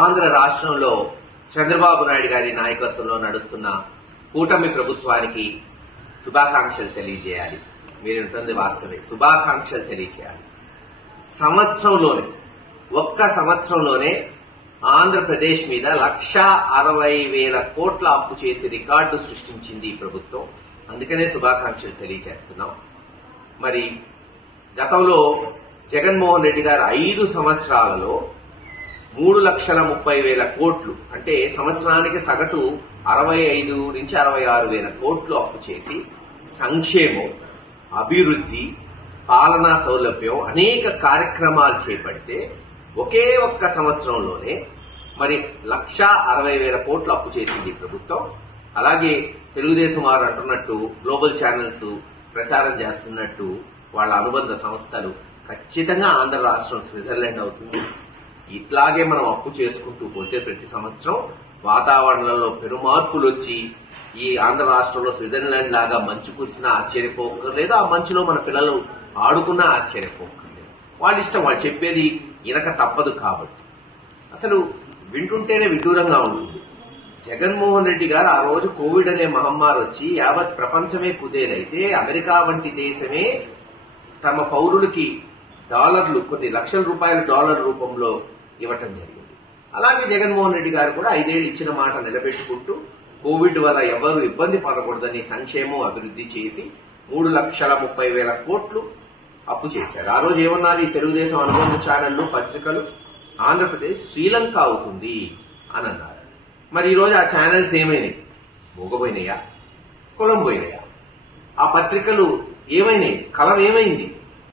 ఆంధ్ర రాష్ట్రంలో చంద్రబాబు నాయుడు గారి నాయకత్వంలో నడుస్తున్న కూటమి ప్రభుత్వానికి శుభాకాంక్షలు తెలియజేయాలి. మీరుంటుంది వాస్తవే, శుభాకాంక్షలు తెలియజేయాలి. ఒక్క సంవత్సరంలోనే ఆంధ్రప్రదేశ్ మీద 1,60,000 కోట్ల అప్పు చేసి రికార్డు సృష్టించింది ఈ ప్రభుత్వం. అందుకనే శుభాకాంక్షలు తెలియజేస్తున్నాం. మరి గతంలో జగన్మోహన్ రెడ్డి గారు 5 సంవత్సరాలలో 3,30,000 కోట్లు, అంటే సంవత్సరానికి సగటు 65 నుంచి 66,000 కోట్లు అప్పు చేసి సంక్షేమం, అభివృద్ధి, పాలనా సౌలభ్యం అనేక కార్యక్రమాలు చేపడితే ఒకే ఒక్క సంవత్సరంలోనే మరి 1,60,000 కోట్లు అప్పు చేసింది ప్రభుత్వం. అలాగే తెలుగుదేశం వారు అంటున్నట్టు గ్లోబల్ ఛానల్స్ ప్రచారం చేస్తున్నట్టు వాళ్ళ అనుబంధ సంస్థలు ఖచ్చితంగా ఆంధ్ర రాష్ట్రం స్విట్జర్లాండ్ అవుతుంది. ఇట్లాగే మనం అప్పు చేసుకుంటూ పోతే ప్రతి సంవత్సరం వాతావరణంలో పెనుమార్పులు వచ్చి ఈ ఆంధ్ర రాష్ట్రంలో స్విట్జర్లాండ్ లాగా మంచు కురిసినా ఆశ్చర్యపోకర్లేదు, ఆ మంచులో మన పిల్లలు ఆడుకున్నా ఆశ్చర్యపోకర్లేదు. వాళ్ళ ఇష్టం, వాళ్ళు చెప్పేది ఇనక తప్పదు. కాబట్టి అసలు వింటుంటేనే విడ్డూరంగా ఉంటుంది. జగన్మోహన్ రెడ్డి గారు ఆ రోజు కోవిడ్ అనే మహమ్మారి వచ్చి యావత్ ప్రపంచమే కుదేలైతే అమెరికా వంటి దేశమే తమ పౌరులకి డాలర్లు, కొన్ని లక్షల రూపాయల డాలర్ రూపంలో ఇవ్వటం జరిగింది. అలాగే జగన్మోహన్ రెడ్డి గారు కూడా 5 ఏళ్లు ఇచ్చిన మాట నిలబెట్టుకుంటూ కోవిడ్ వల్ల ఎవరు ఇబ్బంది పడకూడదని సంక్షేమం, అభివృద్ధి చేసి 3,30,000 కోట్లు అప్పు చేశారు. ఆ రోజు ఏమన్నారు ఈ తెలుగుదేశం అనుబంధ ఛానళ్లు, పత్రికలు? ఆంధ్రప్రదేశ్ శ్రీలంక అవుతుంది అని అన్నారు. మరి ఈ రోజు ఆ ఛానల్స్ ఏమైనాయి? మూగపోయినాయా? కులం పోయినాయా? ఆ పత్రికలు ఏమైనాయి? కలం ఏమైంది?